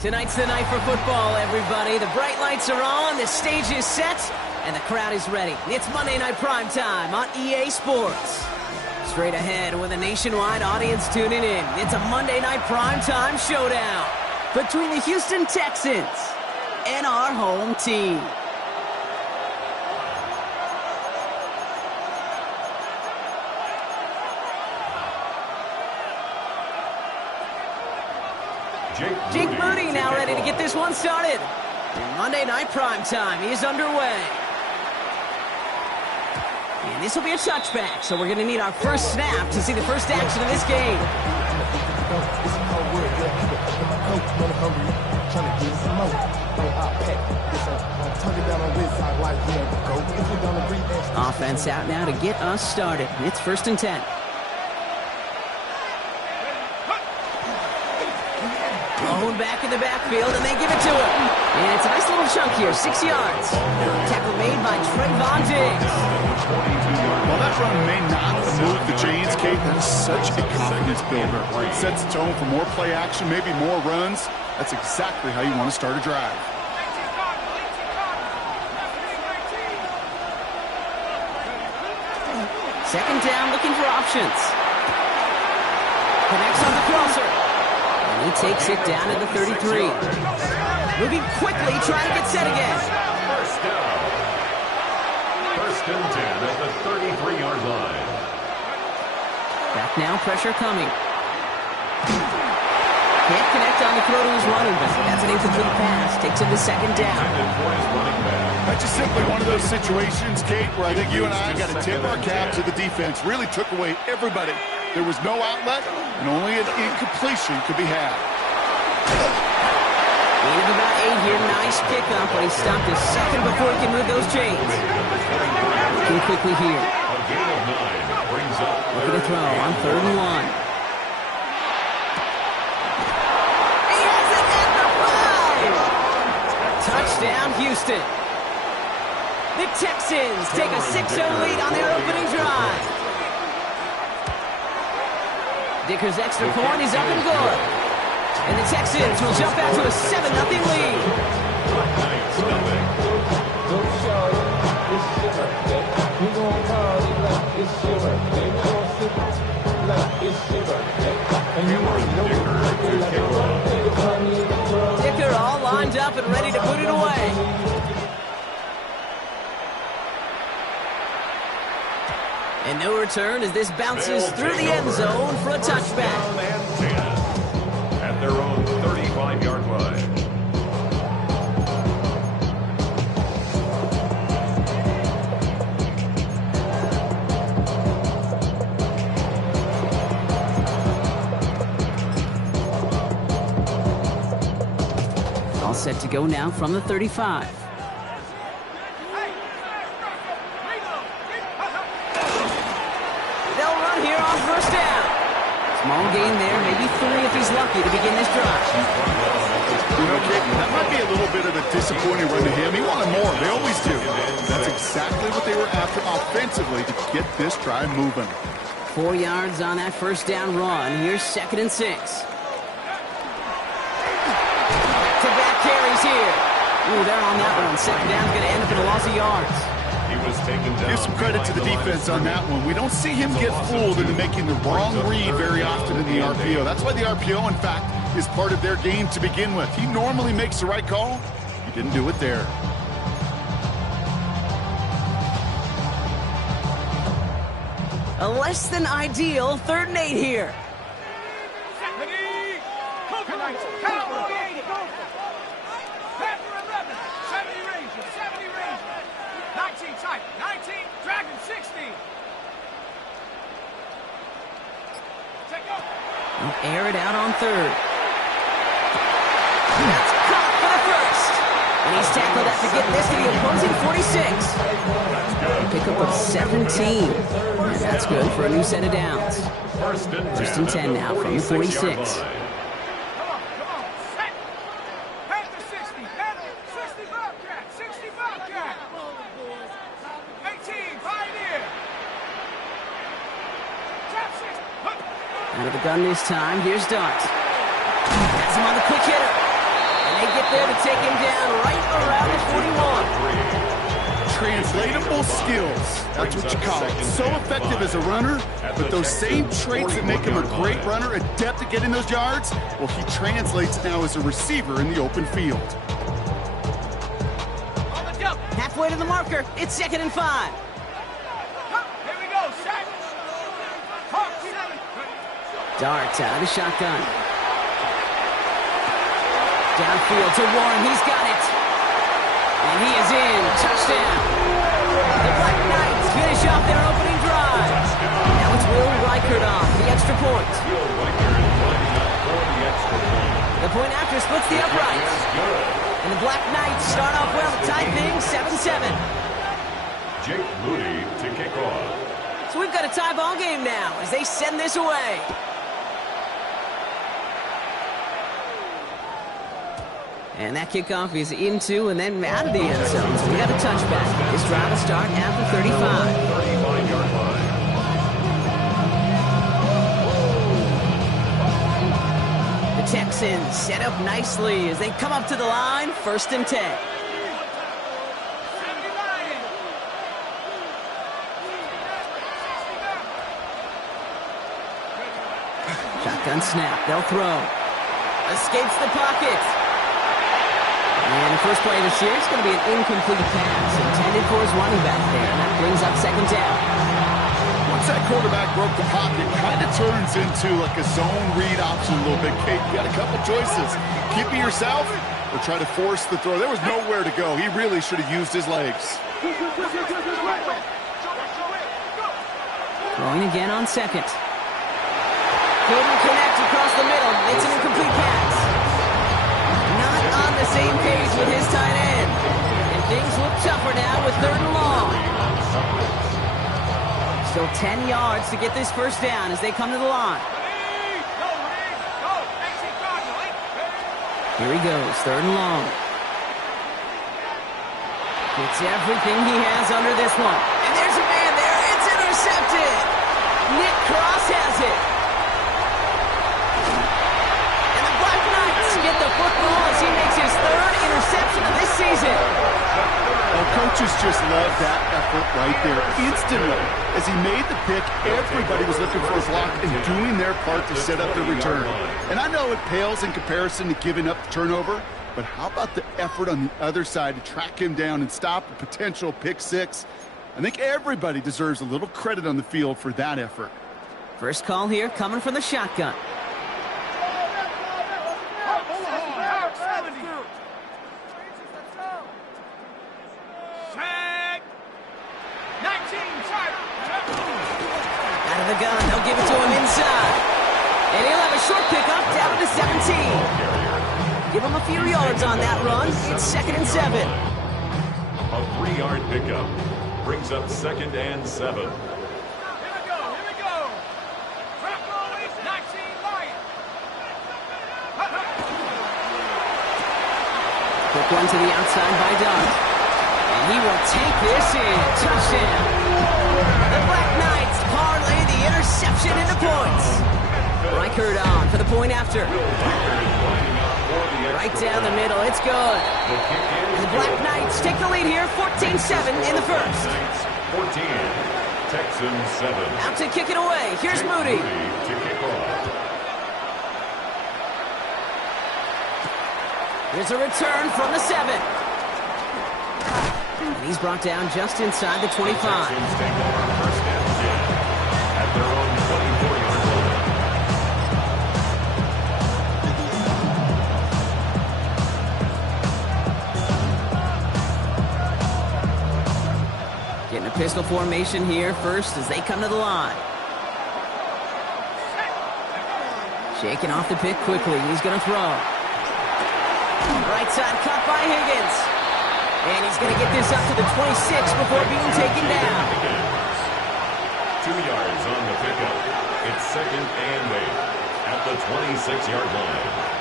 Tonight's the night for football, everybody. The bright lights are on, the stage is set, and the crowd is ready. It's Monday Night Primetime on EA Sports. Straight ahead with a nationwide audience tuning in. It's a Monday Night Primetime showdown between the Houston Texans and our home team. Jake Moody now ready to get this one started. Monday Night Primetime is underway. And this will be a touchback, so we're going to need our first snap to see the first action of this game. Offense out now to get us started. It's 1st and 10. Blown back in the backfield, and they give it to him. And it's a nice little chunk here, 6 yards. Tackle made by Trayvon Diggs. While that run may not move the chains, Kate, that's such a confidence builder. It sets the tone for more play action, maybe more runs. That's exactly how you want to start a drive. Second down, looking for options. Connects on the crosser. And he takes it down at the 33. Moving quickly, trying to get set again. First down. 1st and 10 at the 33-yard line. Back now, pressure coming. Can't connect on the throw to his running back. That's an incomplete pass. Takes him to 2nd down. That's just simply one of those situations, Kate, where I think you and I got to tip our cap to the defense. Really took away everybody. There was no outlet, and only an incompletion could be had. Gain of about 8 here. Nice pickup, but he stopped a second before he can move those chains. Looking quickly here. A gain of 9 brings up. Looking to throw on 3rd and 1. He has it at the 5! Touchdown, Houston. The Texans take a 6-0 lead on their opening drive. Dicker's extra point is up and good. And the Texans will jump out to a 7-0 lead. Dicker all lined up and ready to put it away. And no return as this bounces through the end zone for a touchback. At their own 35-yard line. All set to go now from the 35. First down. Small gain there, maybe 3 if he's lucky to begin this drive. You know, Kate, that might be a little bit of a disappointing run to him. He wanted more. They always do. That's exactly what they were after offensively to get this drive moving. 4 yards on that first down run. Here's 2nd and 6. Back-to-back carries here. Ooh, they're on that one. 2nd down's going to end up in a loss of yards. Give some credit to the defense on that one. We don't see him get fooled into making the wrong read very often in the RPO. That's why the RPO, in fact, is part of their game to begin with. He normally makes the right call. He didn't do it there. A less than ideal 3rd and 8 here. Air it out on 3rd. That's caught for the 1st. And he's tackled after getting this to the opposing 46. Pickup of 17. And that's good for a new set of downs. 1st and 10 now from the 46. Out of the gun this time. Here's Dart. That's him on the quick hitter. And they get there to take him down right around the 41. Translatable skills. That's what you call it. So effective as a runner, but those same traits that make him a great runner, adept at getting those yards, well, he translates now as a receiver in the open field. Halfway to the marker. It's 2nd and 5. Here we go. Set. Dart out of the shotgun. Downfield to Warren. He's got it. And he is in. Touchdown. The Black Knights finish off their opening drive. Now it's Will Reichert on the extra point. The point after splits the uprights. And the Black Knights start off well, tie things 7-7. Jake Moody to kick off. So we've got a tie ball game now as they send this away. And that kickoff is into and then out of the end zone. So we got a touchback. This drive will start at the 35. 35-yard line. The Texans set up nicely as they come up to the line. 1st and 10. Shotgun snap. They'll throw. Escapes the pocket. And the first play of the series is going to be an incomplete pass intended for his running back there. And that brings up 2nd down. Once that quarterback broke the pocket, kind of turns into like a zone read option a little bit. Kate, you got a couple choices. Keep it yourself or try to force the throw. There was nowhere to go. He really should have used his legs. Throwing again on 2nd. Couldn't connect across the middle. It's an incomplete pass. Not on the same page with his tight end. And things look tougher now with 3rd and long. Still 10 yards to get this first down as they come to the line. Here he goes, 3rd and long. Gets everything he has under this one. And there's a man there. It's intercepted. Nick Cross has it. Get the football as he makes his 3rd interception of this season. Well, coaches just love that effort right there. Instantly, as he made the pick, everybody was looking for a block and doing their part to set up the return. And I know it pales in comparison to giving up the turnover, but how about the effort on the other side to track him down and stop a potential pick 6? I think everybody deserves a little credit on the field for that effort. First call here coming from the shotgun. The gun, they'll give it to him inside. And he'll have a short pickup down to 17. Give him a few yards on that run. It's 2nd and 7. A 3-yard pickup brings up 2nd and 7. Here we go. Trap roll, 19 Lions. Quick one to the outside by Dart. And he will take this in. Touchdown. The Black Knights parlay the interception into points. Reichert on for the point after. Right down the middle. It's good. The Black Knights take the lead here, 14-7 in the first. 14, Texans 7. Out to kick it away. Here's Moody. To kick off. Here's a return from the 7. And he's brought down just inside the 25. Texans take over 1st and 10 at their own 24-yard line. Getting a pistol formation here first as they come to the line. Shaking off the pick quickly. He's going to throw. Right side cut by Higgins. And he's going to get this up to the 26 before being taken down. 2 yards on the pickup. It's 2nd and 8 at the 26-yard line.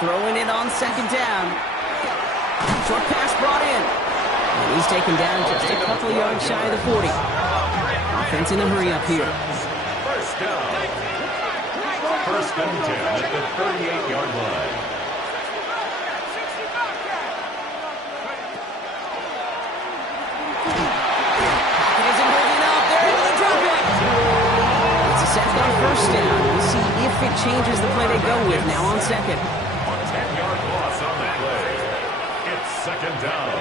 Throwing it on second down. Short pass brought in. And he's taken down just a couple yards shy of the 40. Offense in a hurry up here. First down. First and 10 at the 38-yard line. Pocket isn't holding up. They're able to drop it. It's a sack on first down. We'll see if it changes the play they go with now on second. A 10-yard loss on the play. It's second down.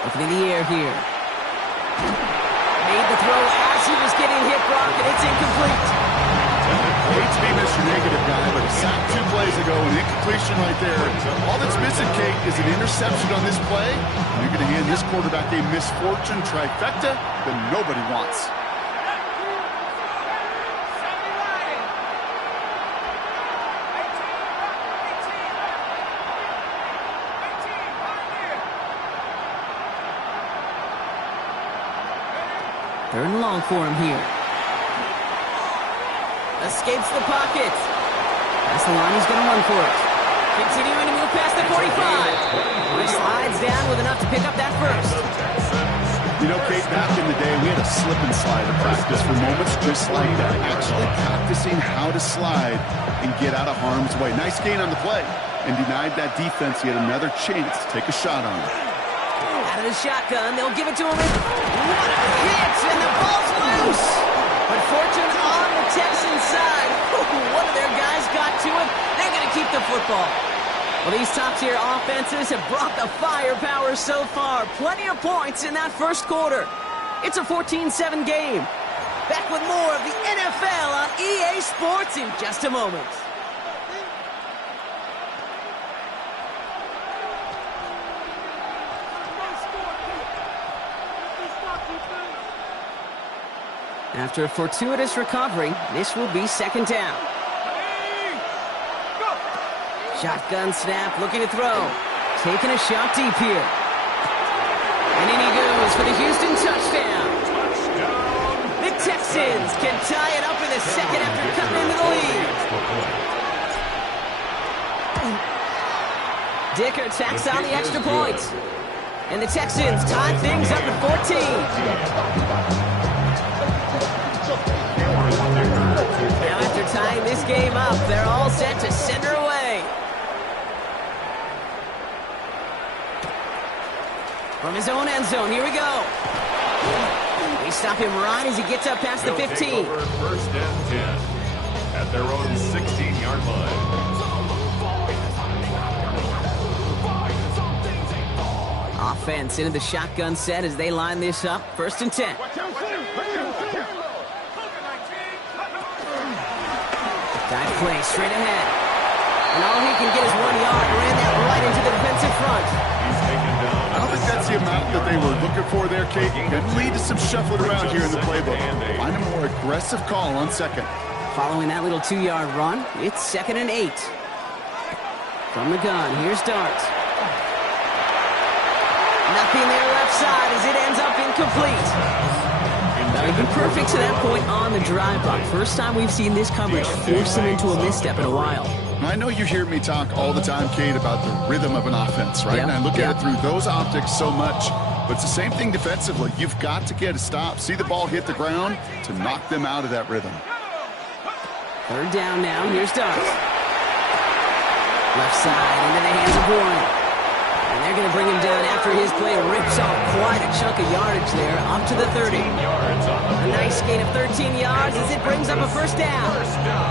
Looking in the air here. Made the throw as he was getting hit, Brock, and it's incomplete. I hate to be Mr. Negative guy, but a sack 2 plays ago, an incompletion right there. All that's missing, Kate, is an interception on this play. You're going to hand this quarterback a misfortune trifecta that nobody wants. Third and long for him here. Escapes the pocket. That's the line, he's going to run for it. Continuing to move past the 45. He slides down with enough to pick up that first. You know, Kate, back in the day, we had a slip and slide at practice for moments just like that. Actually practicing how to slide and get out of harm's way. Nice gain on the play. And denied that defense yet another chance to take a shot on it. Out of the shotgun, they'll give it to him. What a hit, and the ball's loose. But fortune on the Texans side. One of their guys got to it. They're going to keep the football. Well, these top-tier offenses have brought the firepower so far. Plenty of points in that first quarter. It's a 14-7 game. Back with more of the NFL on EA Sports in just a moment. After a fortuitous recovery, this will be second down. Shotgun snap, looking to throw. Taking a shot deep here. And in he goes for the Houston touchdown. The Texans can tie it up in the second after cutting into the lead. Dicker tacks on the extra point. And the Texans tie things up at 14. Now after tying this game up, they're all set to send her away. From his own end zone, here we go. They stop him right as he gets up past the 15. Take over first and 10 at their own 16-yard line. Offense into the shotgun set as they line this up. First and 10. Dive play straight ahead. And all he can get is 1 yard. Ran that right into the defensive front. He's taken down. I don't think that's the amount that they were looking for there, Kate. Could lead to some shuffling around here in the playbook. Find a more aggressive call on second. Following that little 2-yard run, it's 2nd and 8. From the gun, here's Dart. Nothing there left side as it ends up incomplete. Now, he'd been perfect to that point on the drive block. First time we've seen this coverage force him into a misstep in a while. I know you hear me talk all the time, Kate, about the rhythm of an offense, right? Yep. And I look at it through those optics so much. But it's the same thing defensively. You've got to get a stop, see the ball hit the ground to knock them out of that rhythm. Third down now. Here's Dart. Left side into the hands of Warren. And they're going to bring him down after his play rips off quite a chunk of yardage there, up to the 30. A nice gain of 13 yards as it brings up a first down.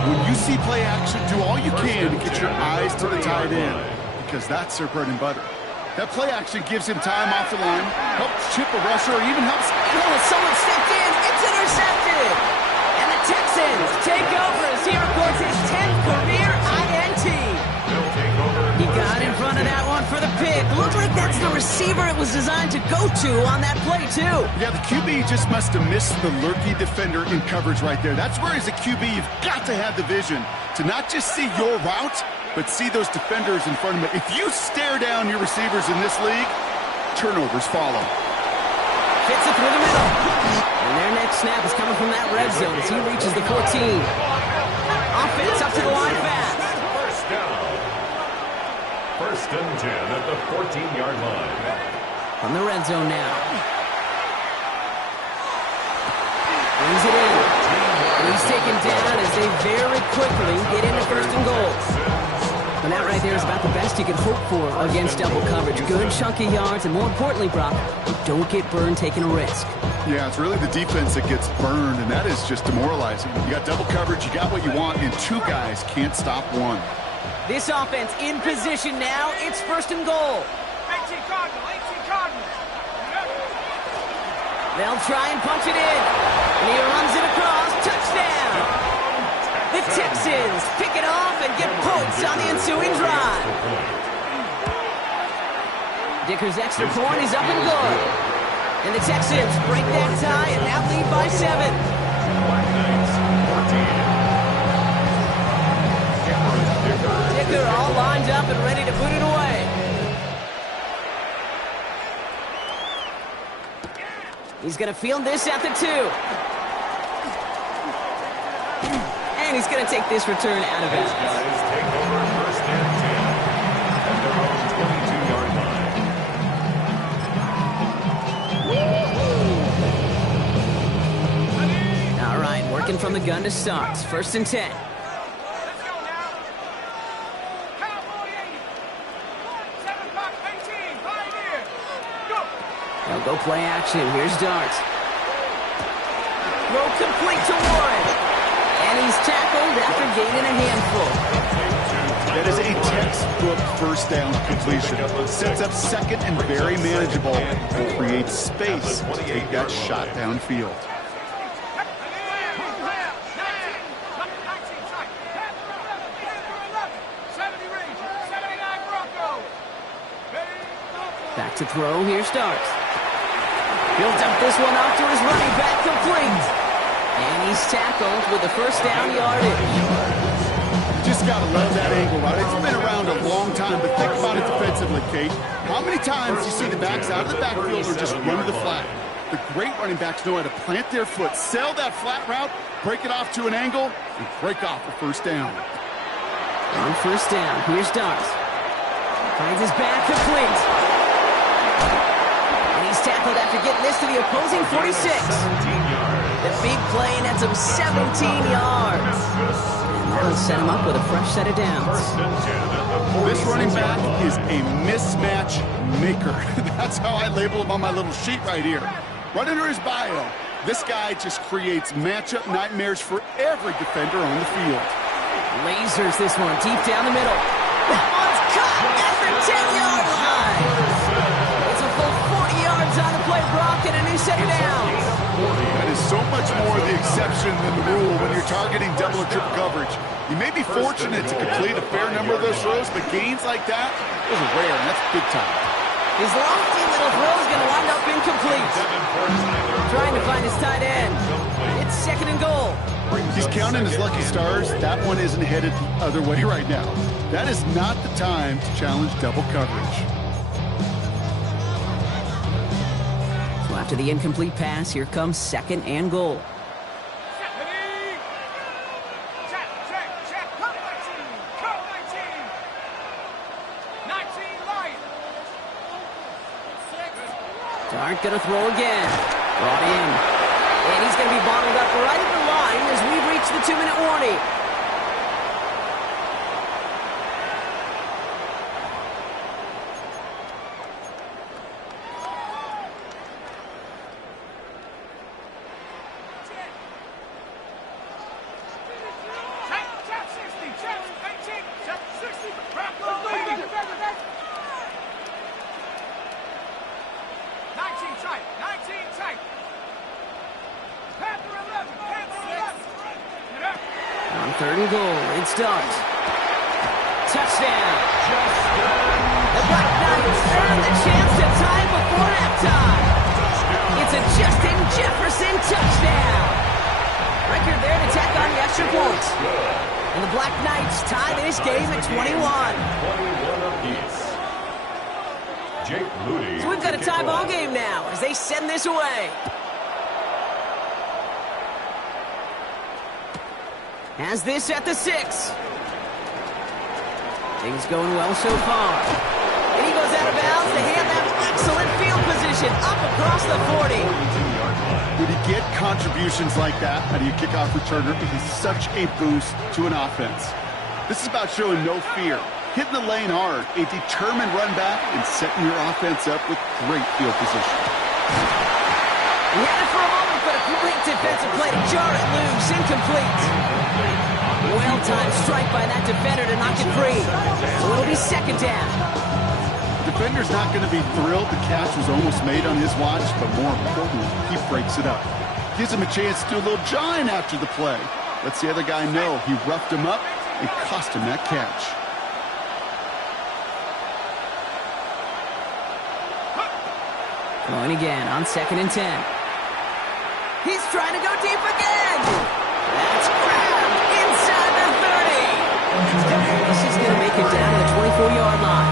When you see play action, do all you can to get your eyes to the tight end, because that's their bread and butter. That play action gives him time off the line, helps chip a rusher, or even helps... Oh, someone stepped in. It's intercepted. And the Texans take over as he records his 10th career INT. He got in front of that one for the pick. Looks like that's the receiver it was designed to go to on that play, too. Yeah, the QB just must have missed the lurky defender in coverage right there. That's where, as a QB, you've got to have the vision to not just see your route, but see those defenders in front of you. If you stare down your receivers in this league, turnovers follow. Fits it through the middle. And their next snap is coming from that red zone as he reaches the 14. Offense up to the line fast. First down. First and 10 at the 14-yard line. From the red zone now. Brings it in. And he's taken down as they very quickly get into first and goal. And that right there is about the best you can hope for against double coverage. Good chunky yards, and more importantly, Brock, don't get burned taking a risk. Yeah, it's really the defense that gets burned, and that is just demoralizing. You got double coverage, you got what you want, and two guys can't stop one. This offense in position now. It's first and goal. 18 Cardinal, 18 Cardinal. They'll try and punch it in. And he runs it across. Touchdown. The Texans pick it off and get points on the ensuing drive. Dicker's extra point is up and good. And the Texans break that tie and now lead by 7. Dicker all lined up and ready to put it away. He's going to field this at the 2. And he's going to take this return out of bounds. Guys take over first and 10 at their own 22-yard line. All right, working from the gun to start. First and 10. Let's go now. Cowboy 80. 7 Fox 18. Pioneer. Go. They'll go play action. Here's Dart. Throw complete to Warren. And he's tackled after gaining a handful. That is a textbook first down completion. Sets up second and very manageable and creates space to take that shot downfield. 70 Rangers, 79 Broncos. Back to throw. Here starts. He'll dump this one off to his running back, complete. And he's tackled with the first down yardage. Just got to love that angle, right? It's been around a long time, but think about it defensively, Kate. How many times do you see the backs out of the backfield or just run to the flat? The great running backs know how to plant their foot, sell that flat route, break it off to an angle, and break off a first down. On first down, here's Dart. Finds his back, complete. And he's tackled after getting this to the opposing 46. The big play nets him 17 yards. And that'll set him up with a fresh set of downs. This running back is a mismatch maker. That's how I label him on my little sheet right here. Right under his bio, this guy just creates matchup nightmares for every defender on the field. Lasers this one deep down the middle. That one's caught at the 10-yard line. It's a full 40 yards on the play, Brock, and a new set of downs. That is so much more the exception than the rule when you're targeting double or triple coverage. You may be fortunate to complete a fair number of those throws, but gains like that, those are rare, and that's big time. His lofty little throw is going to wind up incomplete. Trying to find his tight end. It's second and goal. He's counting his lucky stars. That one isn't headed the other way right now. That is not the time to challenge double coverage. So after the incomplete pass, here comes second and goal. Dart gonna throw again. Brought in. And he's gonna be bottled up right at the line as we reach the 2-minute warning. On third and goal, it's Dart. Touchdown. The Black Knights earn the chance to tie before halftime. It's a Justin Jefferson touchdown. Record there to tack on the extra points. And the Black Knights tie this game at 21. 21 apiece. Jake Moody. So we've got a tie ball game now as they send this away. Has this at the 6. Things going well so far. And he goes out of bounds. They hand that excellent field position up across the 40. When you get contributions like that out of your kickoff returner, it is such a boost to an offense. This is about showing no fear, hitting the lane hard, a determined run back, and setting your offense up with great field position. He had it for a moment, but a great defensive play to jar it loose. Incomplete. Well-timed strike by that defender to knock it free. So it'll be second down. The defender's not going to be thrilled the catch was almost made on his watch, but more importantly, he breaks it up. Gives him a chance to do a little jawing after the play. Lets the other guy know he roughed him up and cost him that catch. Going again on 2nd and 10. He's trying to go deep again. That's grabbed inside the 30. This is going to make it down to the 24-yard line.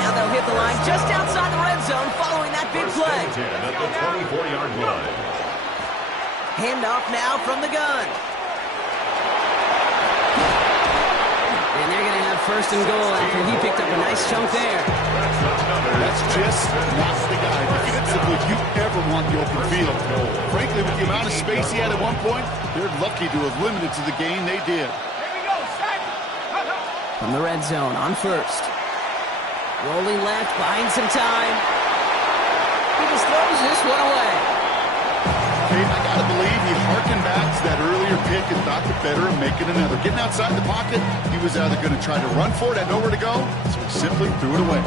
Now they'll hit the line just outside the red zone following that big play. At the 24-yard line. Handoff now from the gun. And they're going to have 1st and goal after he picked up a nice chunk there. That's just not the guy defensively you ever want the open field. Frankly, with the amount of space he had at one point, they're lucky to have limited to the gain they did. From the red zone on 1st. Rolling left, buying some time. He just throws this one away. Hey, I gotta believe he harkened back to that earlier pick and thought the better of making another. Getting outside the pocket, he was either going to try to run for it, had nowhere to go, so he simply threw it away.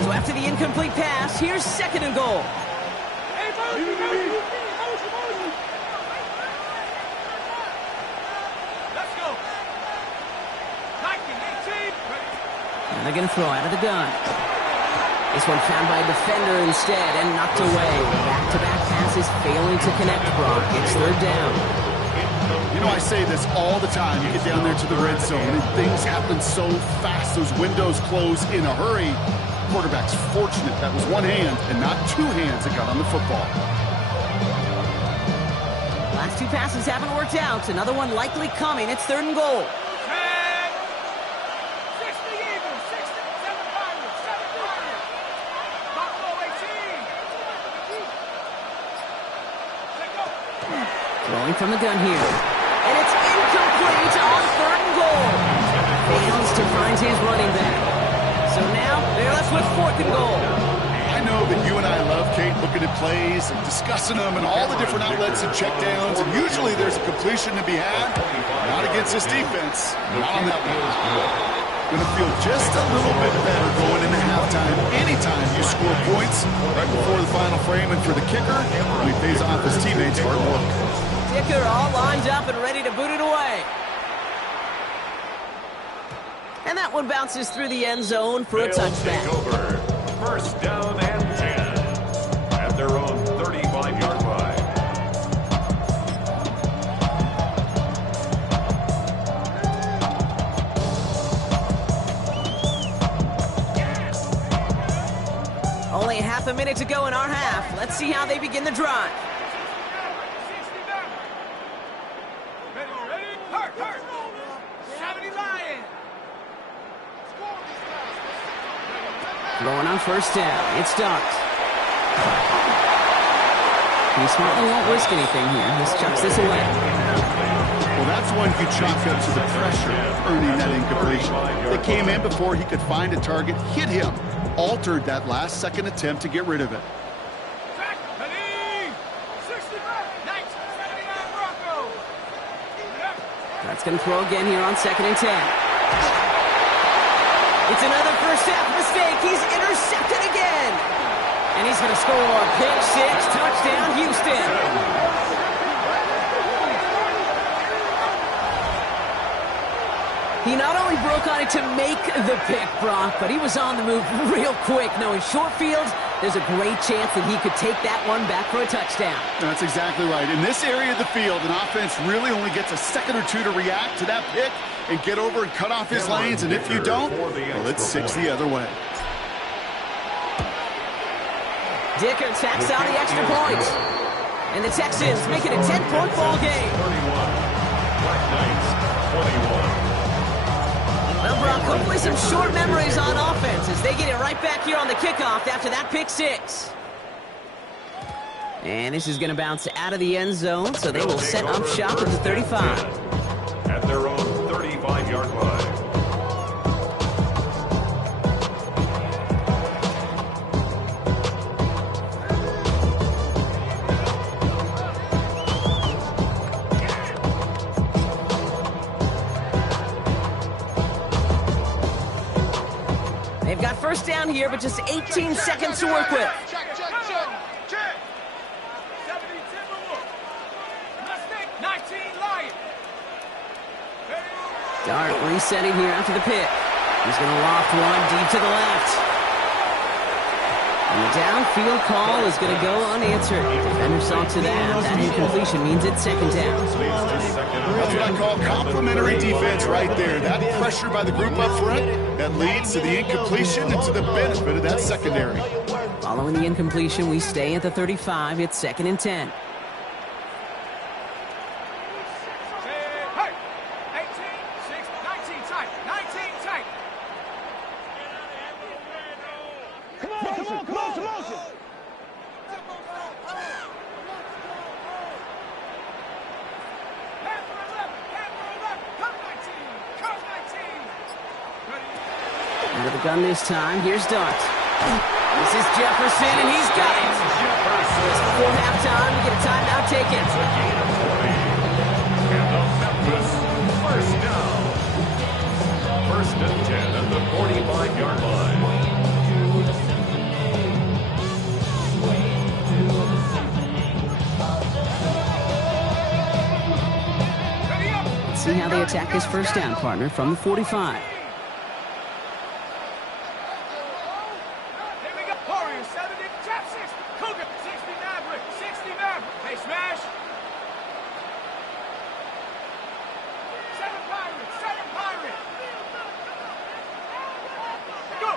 So after the incomplete pass, here's 2nd and goal. Let's go. 19, 18. And they're going to throw out of the gun. This one found by a defender instead and knocked away. Back-to-back passes failing to connect, Brock. It's 3rd down. You know, I say this all the time. You get down there to the red zone, and things happen so fast. Those windows close in a hurry. Quarterback's fortunate that was one hand and not 2 hands that got on the football. Last 2 passes haven't worked out. Another one likely coming. It's 3rd and goal. 60 Eagles, 60, 7-5, 7-5. Buffalo 18. Let go. Throwing from the gun here. And it's incomplete on 3rd and goal. Fails to find his running back. So now they're left with 4th and goal. I know that you and I love, Kate, looking at plays and discussing them and all the different outlets and checkdowns, and usually there's a completion to be had. Not against this defense. Not on that one. Going to feel just a little bit better going into halftime anytime you score points right before the final frame, and for the kicker, he pays off his teammates' hard work. Kicker all lined up and ready to boot it away. And that one bounces through the end zone for a touchback. Take over. 1st down and 10 at their own 35-yard line. Only half a minute to go in our half. Let's see how they begin the drive. 69. Ready? Hurt. 70 Lions. Going on 1st down. It's Dart. He smartly won't risk anything here. Just chucks this away. Well, that's one you chalk up to the pressure of earning that incompletion. They came in before he could find a target, hit him, altered that last-second attempt to get rid of it. That's going to throw again here on 2nd and 10. It's another first half mistake. He's intercepted again. And he's going to score. Pick 6, touchdown, Houston. He not only broke on it to make the pick, Brock, but he was on the move real quick, knowing short field there's a great chance that he could take that one back for a touchdown. That's exactly right. In this area of the field, an offense really only gets a second or two to react to that pick and get over and cut off his lanes. And if you don't, well, it's 6 the other way. Dicker tacks out the extra point. And the Texans make it a 10-point ball game. 31. Black Knights, 21. Well, Brock, hopefully some short memories on offense as they get it right back here on the kickoff after that pick six. And this is going to bounce out of the end zone, so they will set up shop at the 35. At their own 35-yard line. They've got first down here, but just 18 seconds to work with. Check. 70 Timberwolves. Mustang, 19 Lions. Dart resetting here after the pick. He's going to loft one deep to the left. And the downfield call is going to go unanswered. Defender saw to that. That incompletion means it's second down. That's what I call complimentary defense right there. That pressure by the group up front, that leads to the incompletion and to the benefit of that secondary. Following the incompletion, we stay at the 35. It's 2nd and 10. Hey, 18, 6, 19 tight. 19 tight. Come on. Under the gun this time. Here's Dart. This is Jefferson, and he's got it. Just before halftime, we get a timeout taken. And the Memphis first down. 1st and 10 at the 45-yard line. Let's see how they attack this first down, partner, from the 45. Here we go. Warriors, 70, trap 60. Cougar, 60 Maverick, 60 Maverick. Hey, smash. 7 Pirate. Go.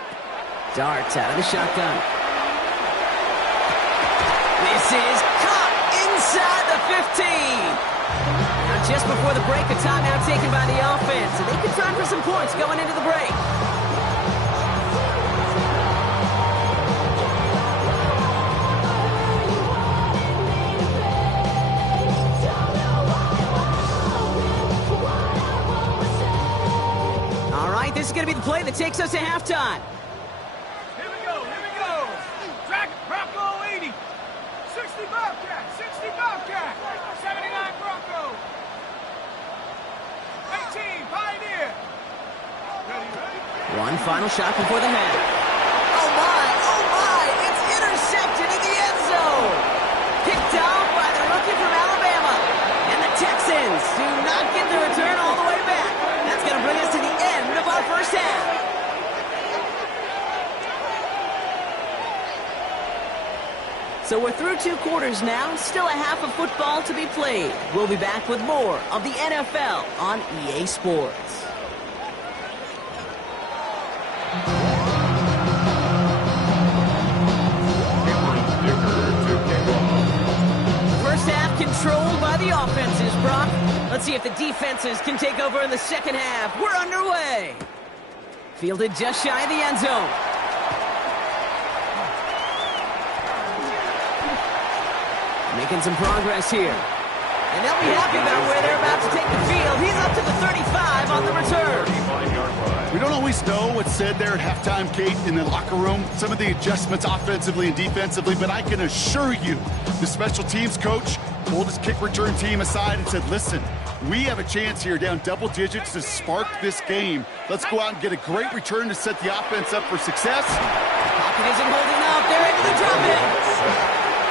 Darts out of the shotgun. This is caught inside the 15. Now just before the break, a timeout taken by the offense, and they could time for some points going into the break. All right, this is going to be the play that takes us to halftime. Here we go. Dragon, Bronco 80. 60 Bobcat, 79 Bronco. 18 Pioneer. Ready. One final shot before the half. Oh my, it's intercepted in the end zone. Picked off by the rookie from Alabama. And the Texans do not get the return all the way back. That's going to bring us to the end of our first half. So we're through 2 quarters now, still a half of football to be played. We'll be back with more of the NFL on EA Sports. First half controlled by the offenses, Brock. Let's see if the defenses can take over in the second half. We're underway. Fielded just shy of the end zone. Making some progress here. And they'll be happy about where they're about to take the field. He's up to the 35 on the return. 35-yard line. We don't always know what's said there at halftime, Kate, in the locker room, some of the adjustments offensively and defensively, but I can assure you the special teams coach pulled his kick return team aside and said, listen, we have a chance here down double digits to spark this game. Let's go out and get a great return to set the offense up for success. Pocket isn't holding up. They're into the drop in.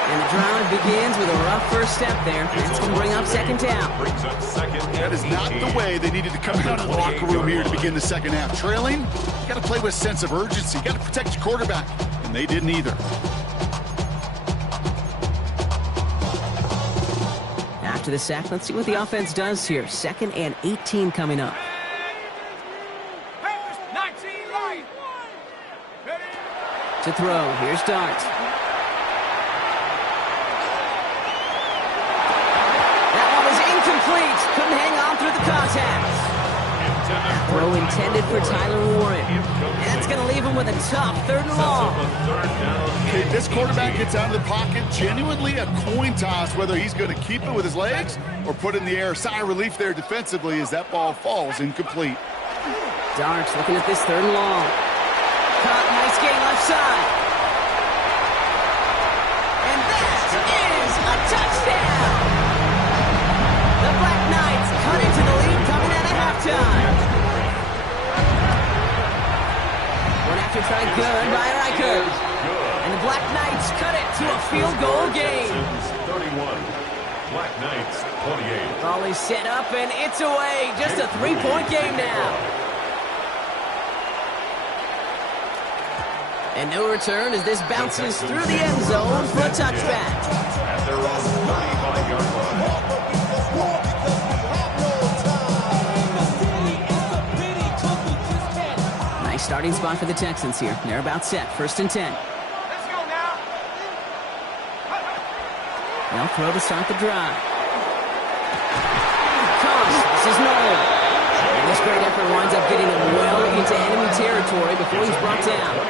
And the drive begins with a rough first step there. That's going to bring up second down. Brings up second. That is not the way they needed to come out of the locker room here to begin the second half. Trailing, you got to play with a sense of urgency. You got to protect your quarterback, and they didn't either. after the sack. Let's see what the offense does here. 2nd and 18 coming up. Pass, 19 right. Ready? To throw, here's Dart. That one was incomplete. Couldn't hang on through the contact. Throw intended for Tyler Warren. And that's going to leave him with a tough 3rd and long. Okay, this quarterback gets out of the pocket, genuinely a coin toss whether he's going to keep it with his legs or put it in the air. Sigh of relief there defensively as that ball falls incomplete. Darts looking at this 3rd and long. Caught, nice gain left side. And that is a touchdown! The Black Knights cut into the lead coming out of halftime. One after try good by Riker. And the Black Knights cut it to a field goal game. 31. Black Knights 28. Ball is set up and it's away. Just a 3-point game now. And no return as this bounces through the end zone for a touchback. At their own 35-yard line. Nice starting spot for the Texans here. They're about set. 1st and 10. Let's go now. They'll throw to start the drive. Comes. This is Noel. And this great effort winds up getting him well into enemy territory before he's brought down.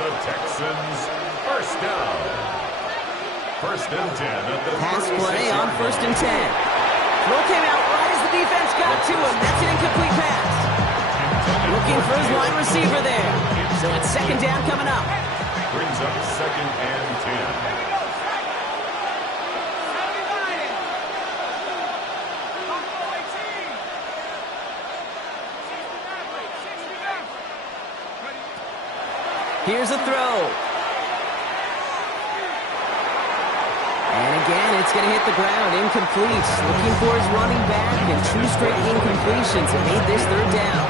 The Texans first down. 1st and 10 at the Pass 36 play on 1st and 10. Throw came out right as the defense got to him. That's an incomplete pass. Looking for his wide receiver there. So it's 2nd down coming up. Brings up 2nd and 10. Here's a throw. And again, it's going to hit the ground. Incomplete. Looking for his running back, and 2 straight incompletions have made this 3rd down.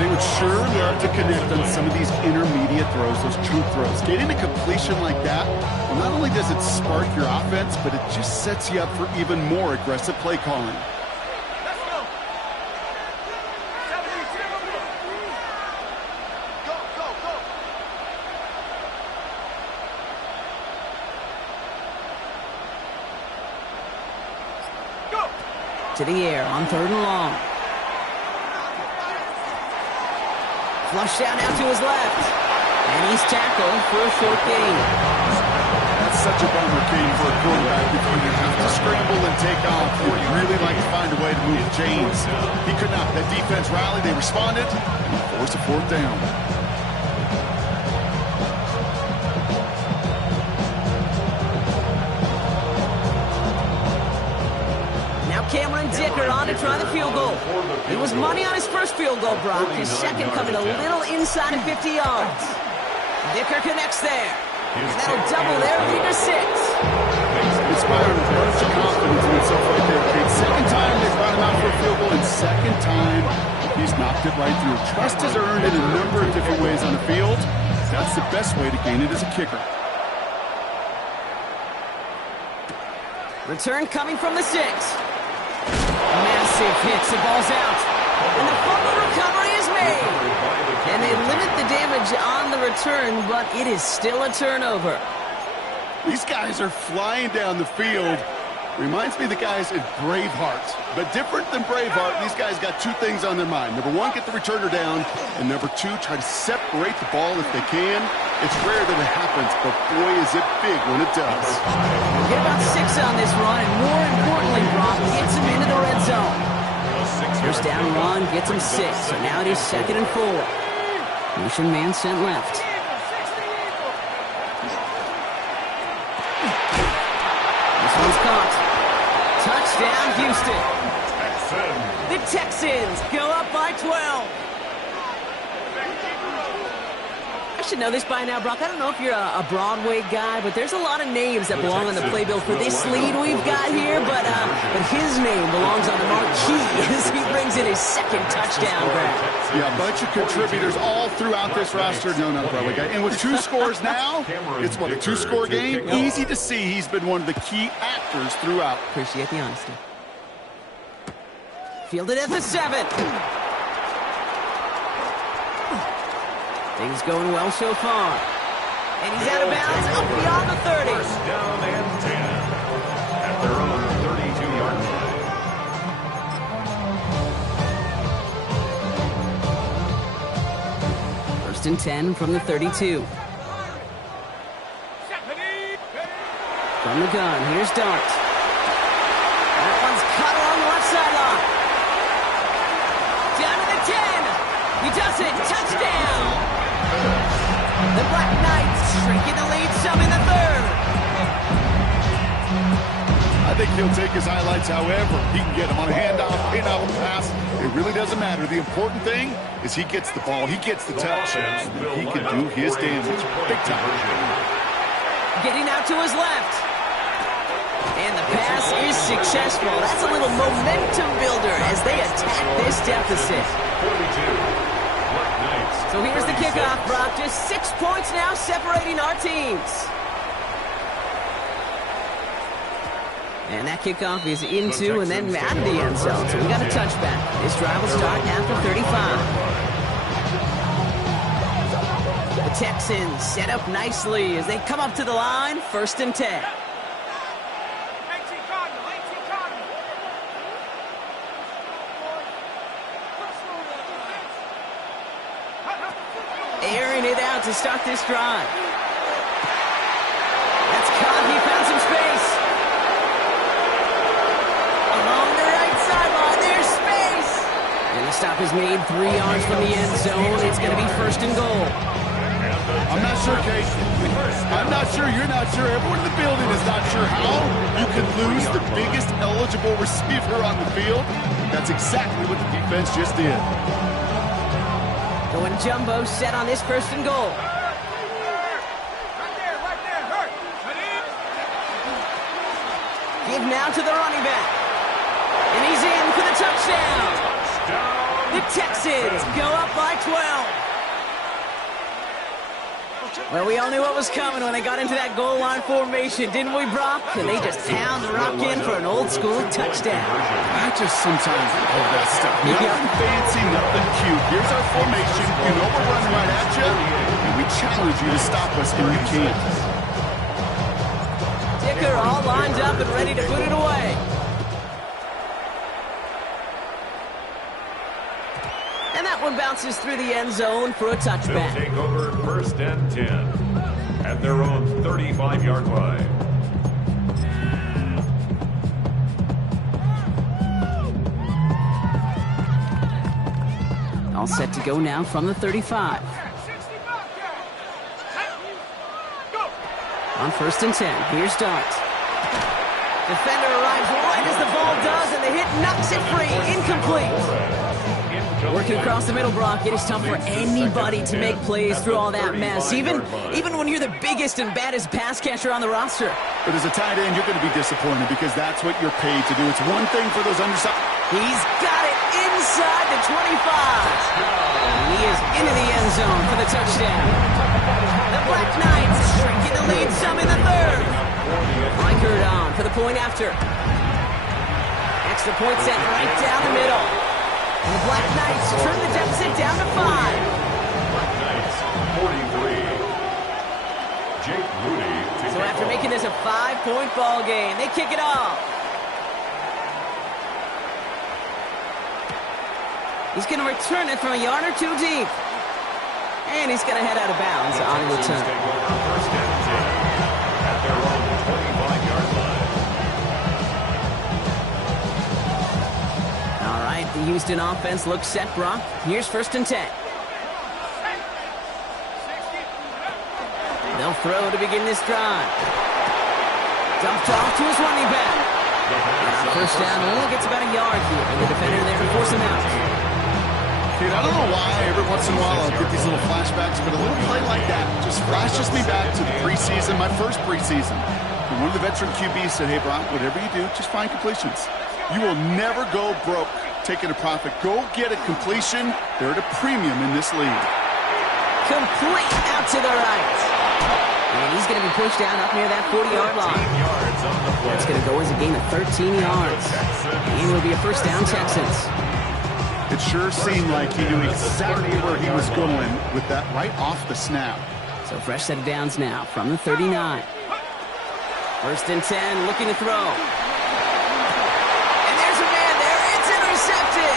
They would sure love to connect on some of these intermediate throws, those chunk throws. Getting a completion like that, well, not only does it spark your offense, but it just sets you up for even more aggressive play calling. To the air on 3rd and long. Flushed out now to his left. And he's tackled for a short gain. That's such a bummer, Kane, for a quarterback because you have to scramble and take off. You'd really like to find a way to move the chains. He could not. That defense rallied, they responded, and he forced a 4th down. Cameron Dicker on to try the field goal. He was money on his first field goal, Brock. His 2nd coming a little inside of 50 yards. Dicker connects there. And that'll double their lead to 6. Inspired with a bunch of confidence in himself right there, Kate. 2nd time they brought him out for a field goal, and 2nd time he's knocked it right through. Trust is earned in a number of different ways on the field. That's the best way to gain it as a kicker. Return coming from the 6. Massive hits, the ball's out. And the fumble recovery is made. And they limit the damage on the return, but it is still a turnover. These guys are flying down the field. Reminds me of the guys in Braveheart. But different than Braveheart, these guys got 2 things on their mind. Number 1, get the returner down. And number 2, try to separate the ball if they can. It's rare that it happens, but boy, is it big when it does. Get about 6 on this run, and more importantly, Brock gets him into the red zone. First down run gets him 6, so now it is 2nd and 4. Motion man sent left. This one's caught. Touchdown, Houston. The Texans go up by 12. should know this by now, Brock. I don't know if you're a Broadway guy, but there's a lot of names that belong on the playbill for this lead we've got here, but his name belongs on the marquee as he brings in his second touchdown grab. Yeah, a bunch of contributors all throughout this roster. No, not a Broadway guy. And with 2 scores now, it's what, a 2-score game? Easy to see he's been one of the key actors throughout. Appreciate the honesty. Fielded at the 7. Things going well so far. And he's out of bounds up beyond the 30. First down and 10 at their own 32-yard line. First and 10 from the 32. From the gun, here's Dart. That one's cut along the left sideline. Down to the 10. He does it. Touchdown. The Black Knights shrinking the lead some in the 3rd. I think he'll take his highlights however he can get them on a handoff, in-out pass. It really doesn't matter. The important thing is he gets the ball, he gets the touch, and he can do his damage big time. Getting out to his left. And the pass is successful. That's a little momentum builder as they attack this deficit. 42. So here's the kickoff, Brock. Just 6 points now separating our teams. And that kickoff is into and then out of the end zone. So we got a touchback. This drive will start after 35. The Texans set up nicely as they come up to the line. First and 10. Airing it out to start this drive. That's caught. He found some space. Along the right sideline, there's space. And the stop is made 3 yards from the end zone. It's going to be first and goal. I'm not sure, Case. I'm not sure. You're not sure. Everyone in the building is not sure how you can lose the biggest eligible receiver on the field. That's exactly what the defense just did. Going jumbo set on this first and goal. Give now to the running back. And he's in for the touchdown. The Texans go up by 12. Well, we all knew what was coming when they got into that goal line formation, didn't we, Brock? And they just pound the rock in for an old-school touchdown. I just sometimes love that stuff. Nothing fancy, nothing cute. Here's our formation. You know we're running right at you, and we challenge you to stop us when you can. Dicker all lined up and ready to put it away. And that one bounces through the end zone for a touchback. They'll take over first and 10 at their own 35-yard line. All set to go now from the 35. On first and 10, here's Dart. Defender arrives right as the ball does, and the hit knocks it free. Incomplete. Working across the middle, Brock, it is tough for anybody to make plays through all that mess, even when you're the biggest and baddest pass catcher on the roster. But as a tight end, you're going to be disappointed because that's what you're paid to do. It's one thing for those undersized. He's got it inside the 25. And he is into the end zone for the touchdown. The Black Knights shrinking the lead some in the 3rd. Reichert on for the point after. Extra point set right down the middle. And the Black Knights turn the deficit down to 5. Black Knights, 43. Jake Rudy. So after making this a 5-point ball game, they kick it off. He's going to return it from a yard or 2 deep. And he's going to head out of bounds on return. First and 10 at their own 25-yard line. All right, the Houston offense looks set, Brock. Here's first and 10. They'll throw to begin this drive. Dumped off to his running back. First down only gets about a yard here, and the defender there to force him out. Kate, I don't know why every once in a while I'll get these little flashbacks, but a little play like that just flashes me back to the preseason, my first preseason. And one of the veteran QBs said, hey, Brock, whatever you do, just find completions. You will never go broke taking a profit. Go get a completion. They're at a premium in this league. Complete out to the right. And he's going to be pushed down up near that 40-yard line. That's going to go as a gain of 13 yards. And it'll be a first down, Texans. It sure seemed like he knew exactly where he was going with that right off the snap. So fresh set of downs now from the 39. First and 10, looking to throw. And there's a man there. It's intercepted.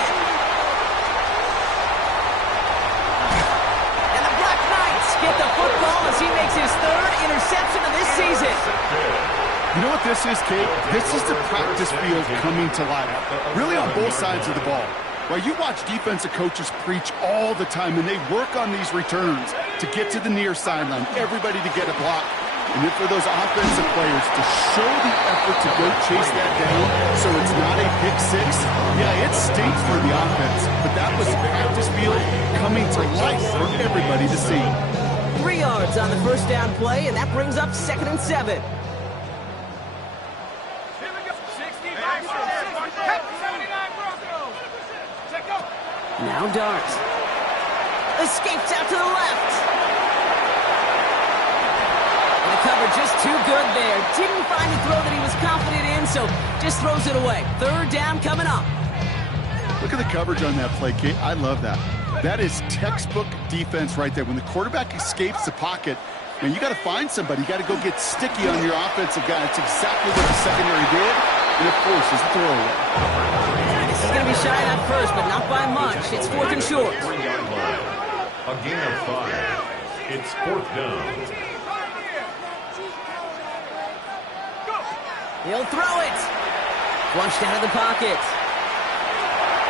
And the Black Knights get the football as he makes his third interception of this season. You know what this is, Kate? This is the practice field coming to life. Really on both sides of the ball. Well, you watch defensive coaches preach all the time, and they work on these returns to get to the near sideline, everybody to get a block. And then for those offensive players to show the effort to go chase that down so it's not a pick six, yeah, it stinks for the offense. But that was practice field coming to life for everybody to see. 3 yards on the first down play, and that brings up 2nd and 7. Now Dart. Escapes out to the left. And the cover just too good there. Didn't find a throw that he was confident in, so just throws it away. 3rd down coming up. Look at the coverage on that play, Kate. I love that. That is textbook defense right there. When the quarterback escapes the pocket, man, you got to find somebody. You got to go get sticky on your offensive guy. It's exactly what the secondary did. And, of course, it's a throwaway. This is going to be shy at first, but not by much. It's 4th and short. A gain of 5. It's 4th down. He'll throw it. Flushed out of the pocket.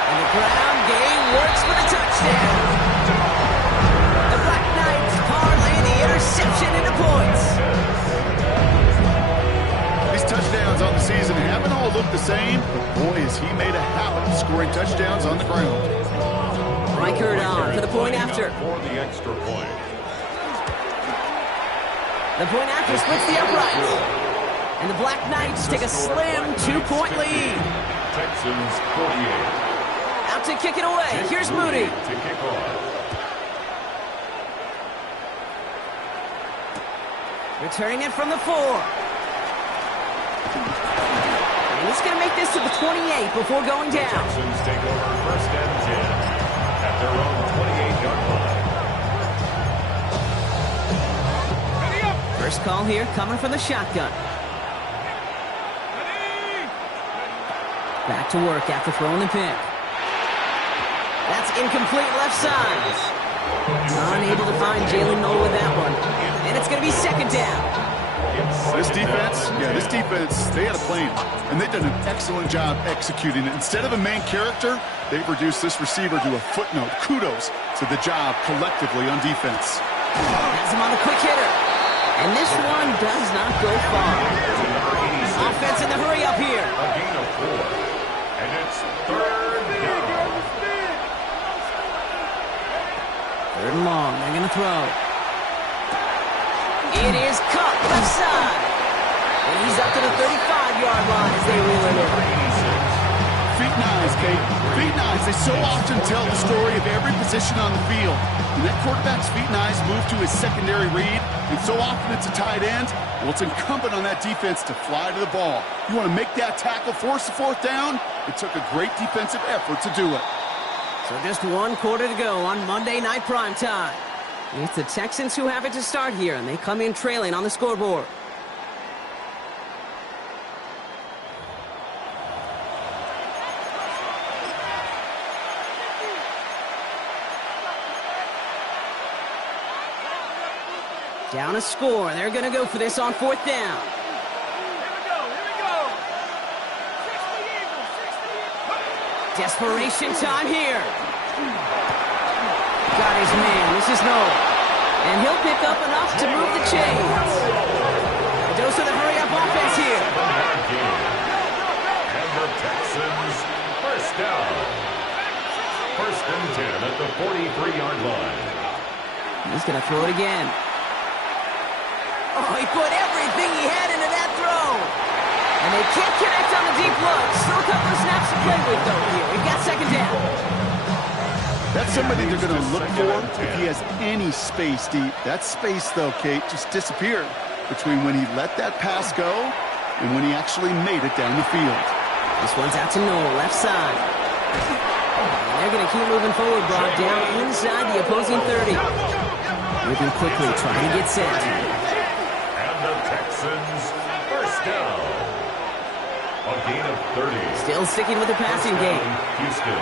And the ground game works for the touchdown. The Black Knights parlay the interception into points. These touchdowns on the season haven't all looked the same, but boy, has he made a habit of scoring touchdowns on the ground. Reichert on for the point after. For the extra point. The point after splits the uprights. And the Black Knights take a slim 2-point lead. Texans 48. Out to kick it away. Here's Moody. To kick off. Returning it from the 4. And he's going to make this to the 28 before going down. Texans take over 1st and 10 at their own 28-yard line. First call here coming from the shotgun. Back to work after throwing the pick. That's incomplete left side. Unable to find Jalen Noel with that one. And it's going to be 2nd down. This defense, they had a plan, and they've done an excellent job executing it. Instead of a main character, they've reduced this receiver to a footnote. Kudos to the job collectively on defense. Has him on a quick hitter. And this one does not go far. Offense in the hurry up here. A gain of 4. And it's 3rd down. 3rd and long. They're going to throw. It is caught left side. And he's up to the 35-yard line as they reel it in. Feet nice, Kate. Feet nice. They so often tell the story of every position on the field. When that quarterback's feet nice move to his secondary read, and so often it's a tight end, well, it's incumbent on that defense to fly to the ball. You want to make that tackle, force the 4th down? It took a great defensive effort to do it. So just 1 quarter to go on Monday Night Primetime. It's the Texans who have it to start here, and they come in trailing on the scoreboard. Down a score. They're going to go for this on 4th down. Desperation time here. Got his man. This is Noel. And he'll pick up enough to move the chains. A dose of the hurry-up offense here. And the Texans first down. First and 10 at the 43-yard line. He's going to throw it again. Oh, he put everything he had into that throw. And they can't connect on the deep look. Still a couple of snaps to play with, though, here. We've got second down. That's somebody they're going to look for if he has any space deep. That space, though, Kate, just disappeared between when he let that pass go and when he actually made it down the field. This one's out to Noel, left side. And they're going to keep moving forward, Brock, down inside the opposing 30. Moving quickly, trying to get set. And the Texans first down. A gain of 30. Still sticking with the passing game. Houston.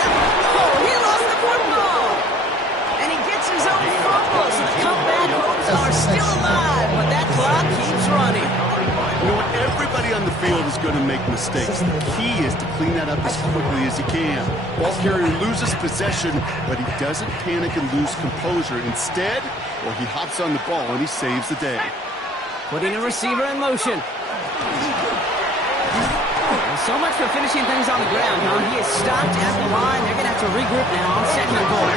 Oh, he lost the football. And he gets his own fumble, so the comeback hopes are still alive, but that clock keeps running. You know what? Everybody on the field is going to make mistakes. The key is to clean that up as quickly as he can. Ball carrier loses possession, but he doesn't panic and lose composure. Instead, well, he hops on the ball and he saves the day. Putting a receiver in motion. So much for finishing things on the ground, huh? He is stopped at the line. They're going to have to regroup now on second and goal.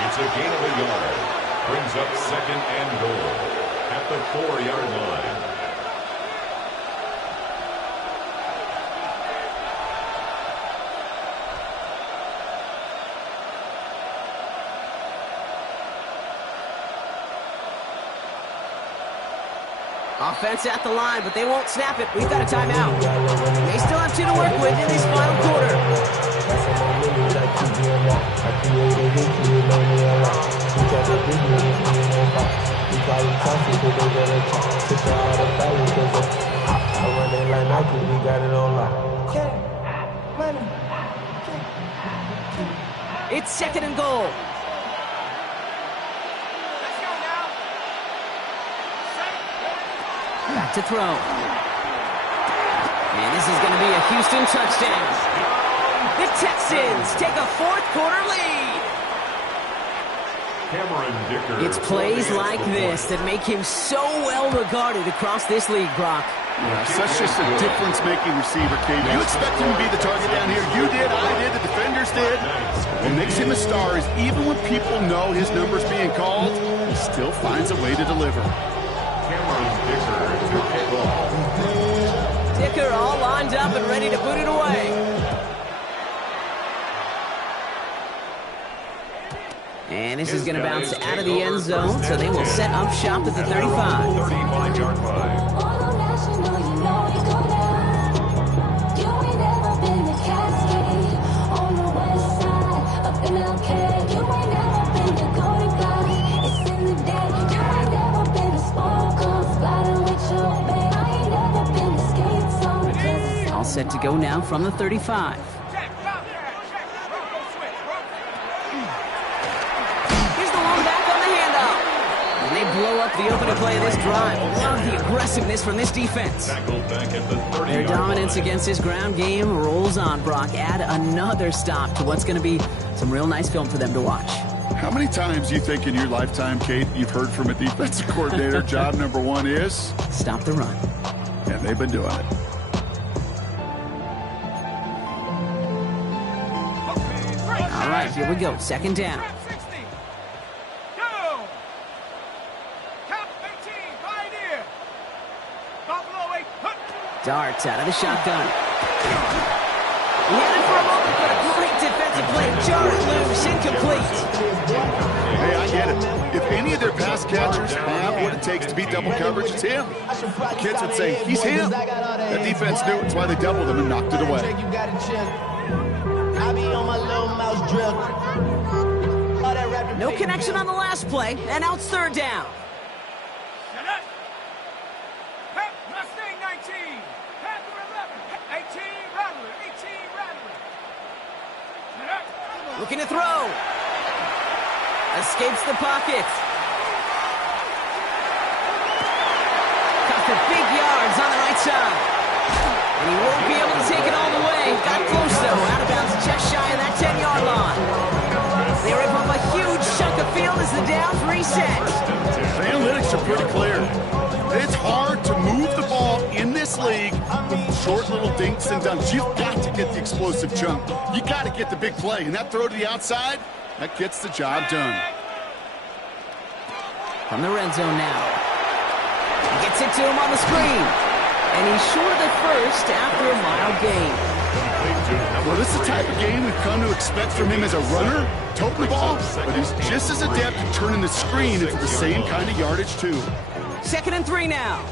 It's a gain of a yard. Brings up second and goal at the 4-yard line. Offense at the line, but they won't snap it. We've got a timeout. They still have 2 to work with in this final quarter. It's second and goal. Back to throw. And this is going to be a Houston touchdown. The Texans take a fourth-quarter lead. It's plays like this that make him so well regarded across this league, Brock. Yeah, such just a difference-making receiver, Kate. You expect him to be the target down here. You did, I did, the defenders did. What makes him a star is even when people know his number's being called, he still finds a way to deliver. Dicker all lined up and ready to boot it away. And this is going to bounce out of the end zone, so they will set up shop at the 35. 35-yard line. All set to go now from the 35. They blow up the opening play of this drive. Love the aggressiveness from this defense. Their dominance against this ground game rolls on, Brock. Add another stop to what's going to be some real nice film for them to watch. How many times do you think in your lifetime, Kate, you've heard from a defensive coordinator, job number 1 is? Stop the run. And they've been doing it. All right, here we go. Second down. Darts out of the shotgun. He had it for a moment, but a great defensive play. Jarred loose, incomplete. Hey, I get it. If any of their pass catchers have what it takes to beat double coverage, it's him. Kids would say, he's him. That defense knew it. That's why they doubled him and knocked it away. No connection on the last play, and now it's third down. Looking to throw. Escapes the pocket. Got for big yards on the right side. And he won't be able to take it all the way. Got close, though. Out of bounds, just shy of that 10-yard line. They rip up a huge chunk of field as the downs reset. The analytics are pretty clear. It's hard to move the ball in this league short little dinks and dunks. You've got to get the explosive jump. You got to get the big play. And that throw to the outside, that gets the job done. From the red zone now. He gets it to him on the screen. And he's short of the first after a mild gain. Well, this is the type of game we've come to expect from him as a runner, toting the ball, but he's just as adept at turning the screen into the same kind of yardage, too. 2nd and 3 now.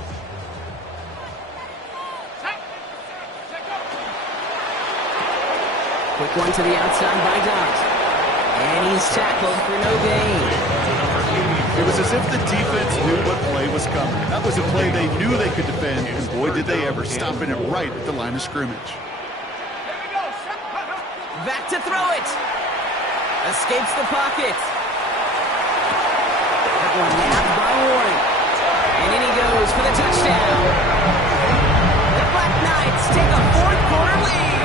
Quick one to the outside by Dot. And he's tackled for no gain. It was as if the defense knew what play was coming. That was a play they knew they could defend, and boy, did they ever, stopping it right at the line of scrimmage. Back to throw it. Escapes the pocket. That one nabbed by Warren. And in he goes for the touchdown. The Black Knights take a 4th-quarter lead.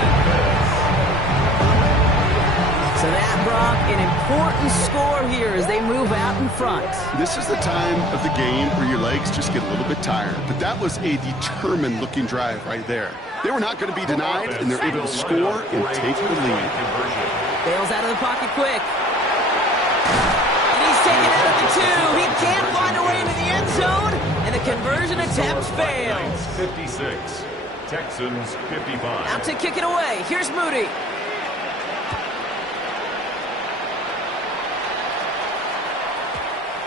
So that, Brock, an important score here as they move out in front. This is the time of the game where your legs just get a little bit tired. But that was a determined-looking drive right there. They were not going to be denied, and they're able to score and take the lead. Bails out of the pocket quick. And he's taken out of the 2. He can't find a way into the end zone, and the conversion attempt fails. 56, Texans 55. Out to kick it away. Here's Moody.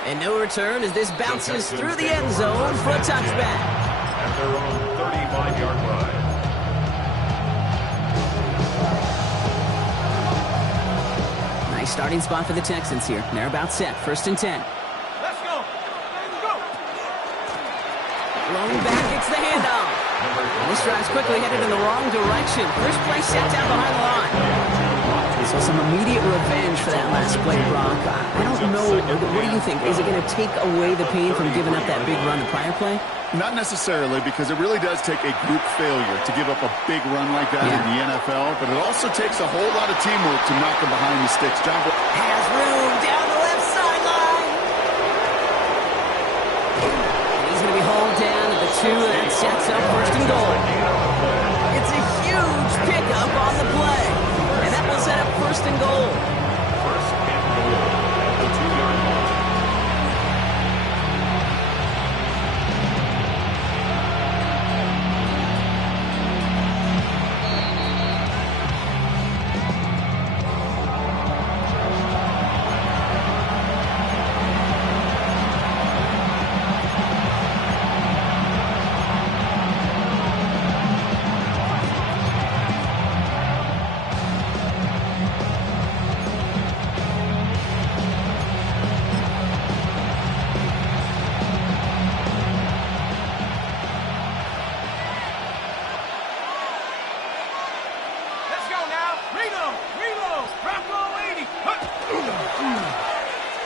And no return as this bounces through the end zone for a touchback. At their own 35-yard line. Nice starting spot for the Texans here. They're about set. 1st and 10. Let's go. Let's go. Rolling back, it's the handoff. And this drive's quickly headed in the wrong direction. First play set down behind the line. So some immediate revenge for that last play, Brock. I don't know. What do you think? Is it going to take away the pain from giving up that big run the prior play? Not necessarily, because it really does take a group failure to give up a big run like that in the NFL, but it also takes a whole lot of teamwork to knock them behind the sticks. John has room down the left sideline. And he's going to be hauled down at the 2, and that sets up 1st and goal. It's a huge pickup on the play, and that will set up 1st and goal. 1st and goal at the 2-yard line.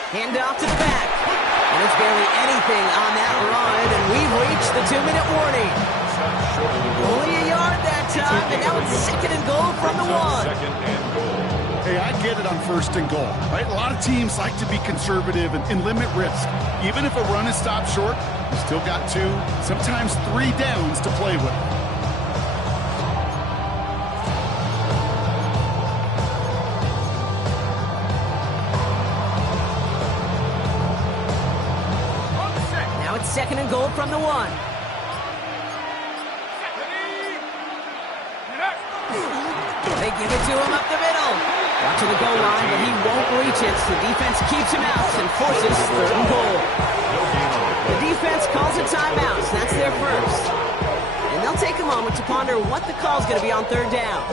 Handoff to the back. And it's barely anything on that run, and we've reached the 2-minute warning. Only a yard that time, and now it's 2nd and goal from the 1. 2nd and goal. Hey, I get it on 1st and goal, right? A lot of teams like to be conservative and limit risk. Even if a run is stopped short, you still got 2, sometimes 3 downs to play with. Now it's 2nd and goal from the 1. They give it to him up the middle. Watching the goal line, but he won't reach it. The defense keeps him out and forces 3rd and goal. The defense calls a timeout. So that's their first. And they'll take a moment to ponder what the call's going to be on 3rd down.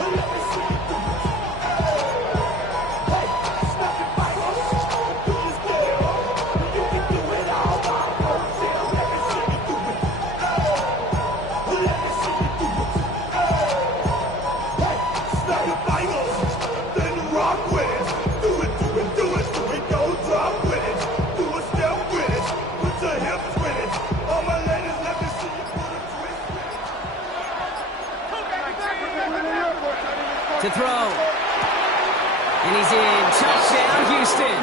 To throw. And he's in. Touchdown, Houston.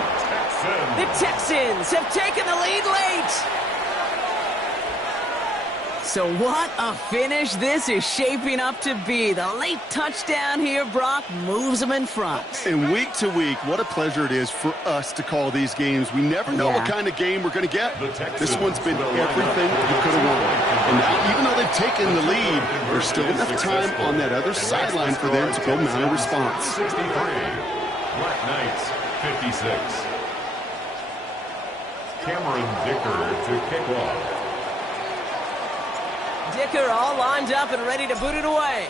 The Texans have taken the lead late. So what a finish this is shaping up to be. The late touchdown here, Brock, moves them in front. And week to week, what a pleasure it is for us to call these games. We never know what kind of game we're going to get. This one's been everything you could have wanted. And now, even though they've taken the lead, there's still enough time on that other sideline for them to go mount a response. 63. Black Knights, 56. Cameron Dicker to kick off. Dicker all lined up and ready to boot it away.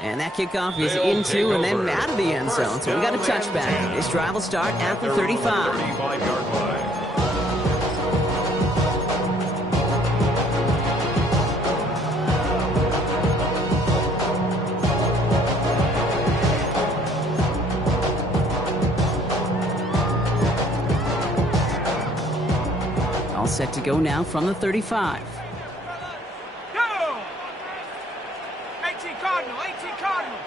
And that kickoff is into and then out of the end zone. So we got a touchback. This drive will start at the 35. 35-yard line. All set to go now from the 35. Go! 18 Cardinal, 18 Cardinal.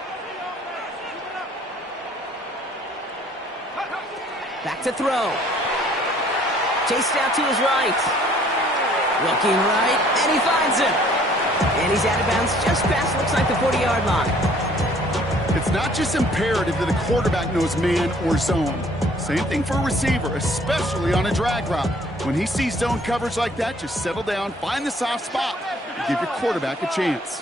Back to throw. Chased out to his right. Looking right, and he finds him. And he's out of bounds just past, looks like the 40-yard line. It's not just imperative that a quarterback knows man or zone. Same thing for a receiver, especially on a drag route. When he sees zone coverage like that, just settle down, find the soft spot, and give your quarterback a chance.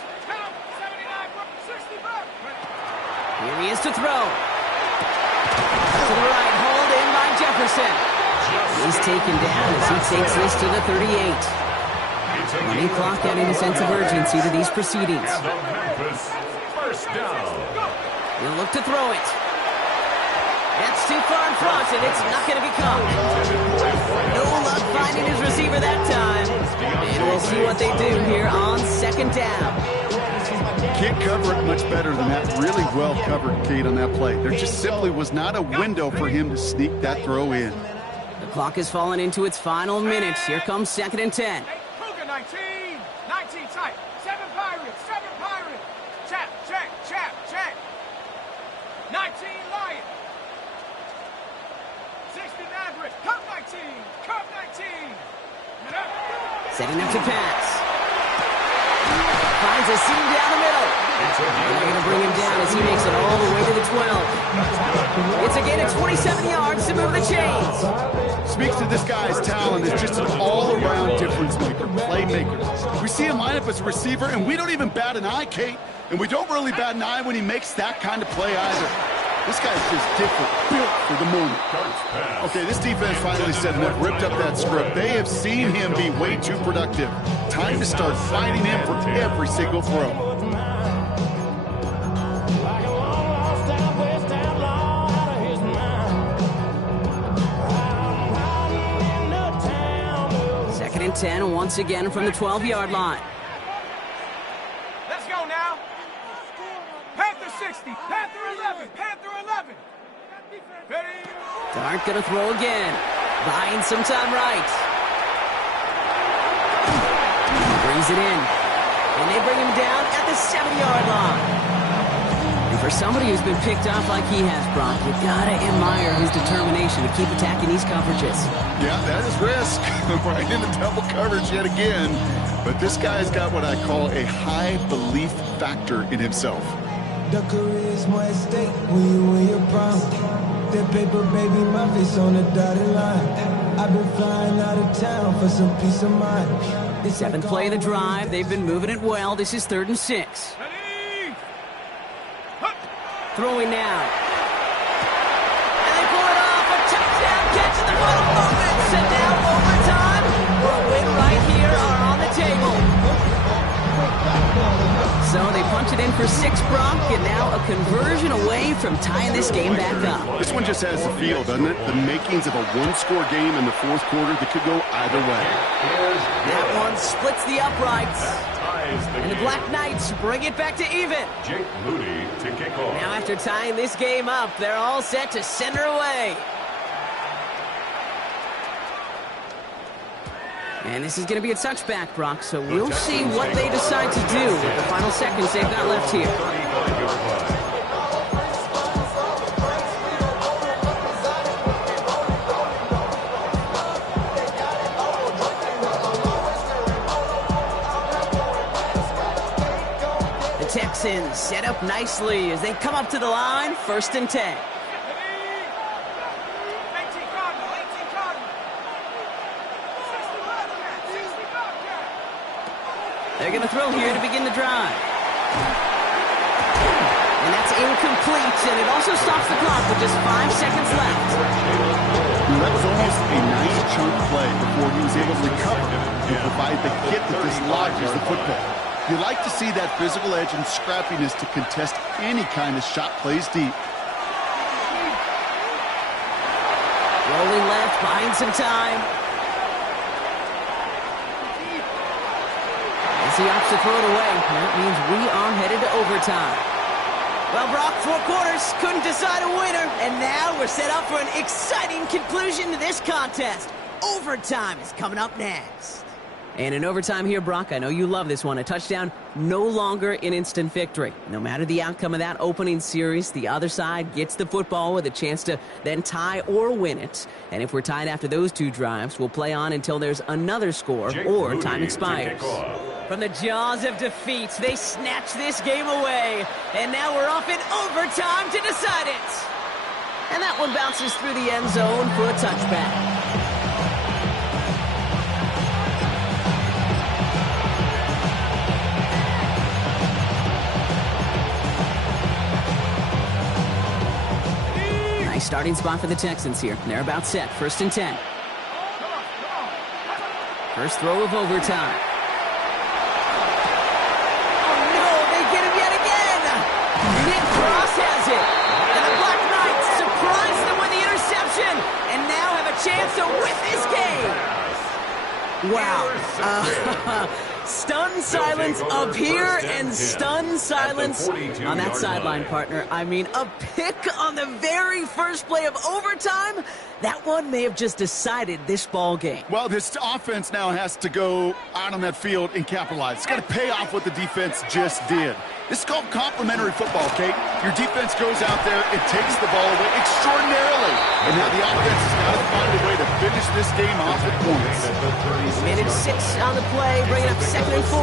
Here he is to throw. To the right, hold in by Jefferson. He's taken down as he takes this to the 38. Running clock adding a sense of urgency to these proceedings. First down. He'll look to throw it. That's too far in front, and it's not going to be caught. No luck finding his receiver that time. And we'll see what they do here on second down. Can't cover it much better than that. Really well covered, Kate, on that play. There just simply was not a window for him to sneak that throw in. The clock has fallen into its final minutes. Here comes second and 10. Cougar 19. 19 tight. 7 Pirates. 7 Pirates. Chap, check, chap, check. 19 Lions. 60 Maverick. Cup 19. Cup 19. Setting up to pass. Finds a seam down the middle. And they're going to bring him down as he makes it all the way to the 12. It's a gain of 27 yards to move the chains. Speaks to this guy's talent as just an all-around difference maker, playmaker. We see him line up as a receiver, and we don't even bat an eye, Kate. And we don't really bat an eye when he makes that kind of play either. This guy's just different, built for the moment. Okay, this defense finally said enough, ripped up that script. They have seen him be way too productive. Time to start fighting him for every single throw. Second and 10, once again from the 12-yard line. Let's go now. Panther 60. Panther 11. Panther 11. Ready? Dart gonna throw again. Buying some time right. Brings it in. And they bring him down at the 7-yard line. And for somebody who's been picked off like he has, Brock, you gotta admire his determination to keep attacking these coverages. Yeah, that is risk. Right into double coverage yet again. But this guy's got what I call a high belief factor in himself. The career's more at stake when you win your prime. That paper, baby, my face on the dotted line. I've been flying out of town for some peace of mind. Seventh play of the drive. They've been moving it well. This is 3rd and 6. Ready? Throwing now. And they pull it off. A touchdown catch in the final moments. And now overtime. A win right here are on the table. So they punch it in for 6, Brock, and now a conversion away from tying this game back up. This one just has the feel, doesn't it? The makings of a one-score game in the 4th quarter that could go either way. That one splits the uprights. And the Black Knights bring it back to even. Jake Moody to kick off. Now after tying this game up, they're all set to send her away. And this is going to be a touchback, Brock, so we'll see what they decide to do with the final seconds they've got left here. Texans set up nicely as they come up to the line, 1st and 10. 18 Cardinal, 18 Cardinal. 60 Bobcat, 60 Bobcat. They're going to throw here to begin the drive. And that's incomplete, and it also stops the clock with just 5 seconds left. That was almost a nice chunk play before he was able to recover and provide the hit that dislodges the football. You like to see that physical edge and scrappiness to contest any kind of shot plays deep. Rolling left, buying some time. As he opts to throw it away, that means we are headed to overtime. Well, Brock, 4 quarters, couldn't decide a winner, and now we're set up for an exciting conclusion to this contest. Overtime is coming up next. And in overtime here, Brock, I know you love this one. A touchdown, no longer an instant victory. No matter the outcome of that opening series, the other side gets the football with a chance to then tie or win it. And if we're tied after those 2 drives, we'll play on until there's another score or time expires. From the jaws of defeat, they snatch this game away. And now we're off in overtime to decide it. And that one bounces through the end zone for a touchback. Nice starting spot for the Texans here. They're about set. 1st and 10. First throw of overtime. Nick Cross has it, and the Black Knights surprise them with the interception, and now have a chance to win this game. Wow. Stunned silence up here and stunned silence on that sideline, partner. I mean, a pick on the very first play of overtime. That one may have just decided this ball game. Well, this offense now has to go out on that field and capitalize. It's got to pay off what the defense just did. This is called complementary football, Kate. Your defense goes out there and takes the ball away extraordinarily. And now the offense has got to find a way to finish this game off at points. Minute 6 on the play, bringing up 2nd and 4.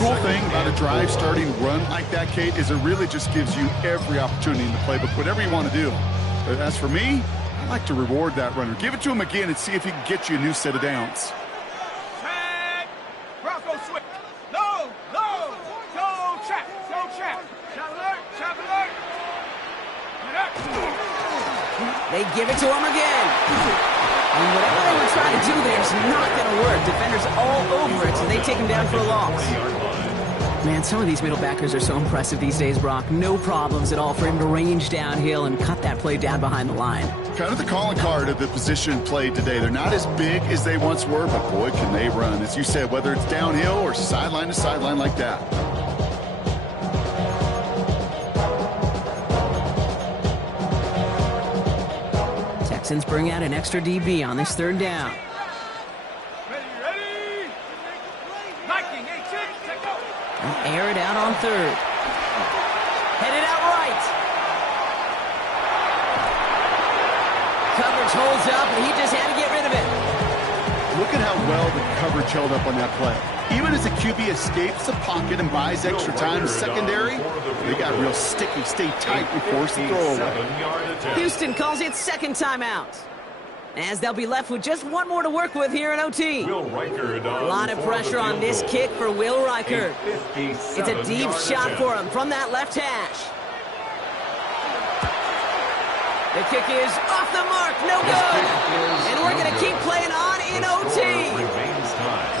Cool thing about a drive starting run like that, Kate, is it really just gives you every opportunity in the playbook, whatever you want to do. But as for me, I like to reward that runner. Give it to him again and see if he can get you a new set of downs. Tag. Bronco switch. No. Go trap. Trap alert. They give it to him again. And whatever they were trying to do there is not going to work. Defenders all over it, so they take him down for a loss. Man, some of these middle backers are so impressive these days, Brock. No problems at all for him to range downhill and cut that play down behind the line. Kind of the calling card of the position played today. They're not as big as they once were, but boy, can they run. As you said, whether it's downhill or sideline to sideline like that. Texans bring out an extra DB on this 3rd down. Ready. 19, 18, take go. And air it out on 3rd. Headed out right. Coverage holds up, and he just had to get rid of it. Look at how well the coverage held up on that play. Even as the QB escapes the pocket and buys extra time, secondary, they got real sticky, stay tight, and force the throw away. Houston calls it 2nd timeout, as they'll be left with just one more to work with here in OT. A lot of pressure on this kick for Will Reichard. It's a deep shot for him from that left hash. The kick is off the mark, no good. And we're going to keep playing on in OT.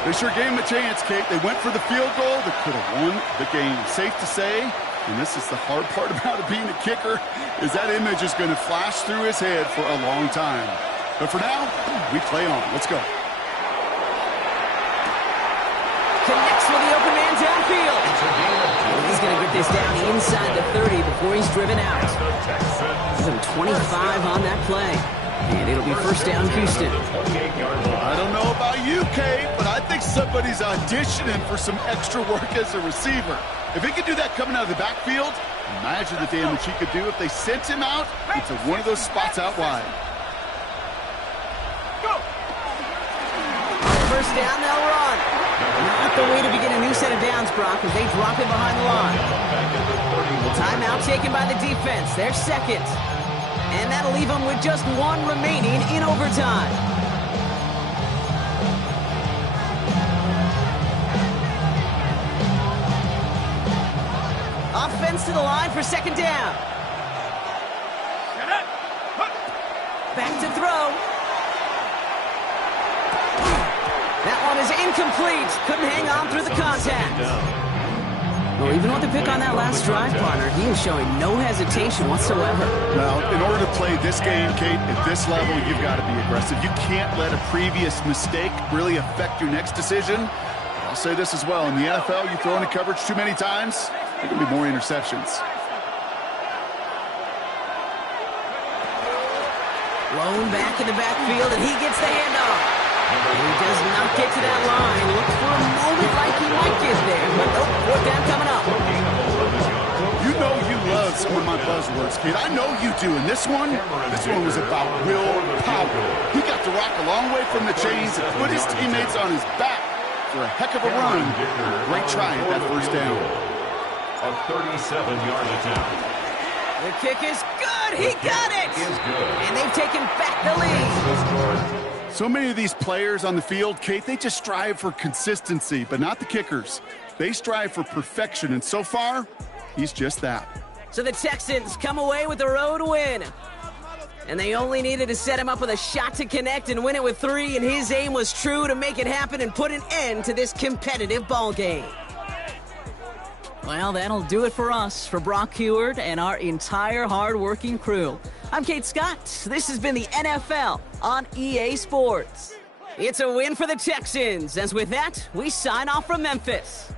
They sure gave him a chance, Kate. They went for the field goal that could have won the game. Safe to say, and this is the hard part about it being a kicker, is that image is going to flash through his head for a long time. But for now, we play on. Let's go. Connects with the open man downfield. He's going to get this down inside the 30 before he's driven out. He's got 25 on that play. And it'll be 1st down, Houston. I don't know about you, Kate, but I think somebody's auditioning for some extra work as a receiver. If he could do that coming out of the backfield, imagine the damage he could do if they sent him out into one of those spots out wide. Go! On 1st down, they'll run. not the way to begin a new set of downs, Brock, as they drop it behind the line. Timeout taken by the defense. Their second. And that'll leave them with just one remaining in overtime. Offense to the line for second down. Back to throw. That one is incomplete. Couldn't hang on through the contact. Well, even with the pick on that last drive, partner, he is showing no hesitation whatsoever. Well, in order to play this game, Kate, at this level, you've got to be aggressive. You can't let a previous mistake really affect your next decision. I'll say this as well. In the NFL, you throw into coverage too many times, there can be more interceptions. Blown back in the backfield, and he gets the handoff. He does not get to that line. Looks for a moment like he might get there, but nope, fourth down coming up. You know you love some of my buzzwords, kid. I know you do. And this one was about willpower. He got to rock a long way from the chains and put his teammates on his back for a heck of a run. Great try at that first down. A 37-yard attempt. The kick is good. He got it. And they've taken back the lead. So many of these players on the field, Kate, they just strive for consistency, but not the kickers. They strive for perfection, and so far, he's just that. So the Texans come away with the road win. And they only needed to set him up with a shot to connect and win it with 3, and his aim was true to make it happen and put an end to this competitive ball game. Well, that'll do it for us, for Brock Heward and our entire hard-working crew. I'm Kate Scott. This has been the NFL on EA Sports. It's a win for the Texans, as with that, we sign off from Memphis.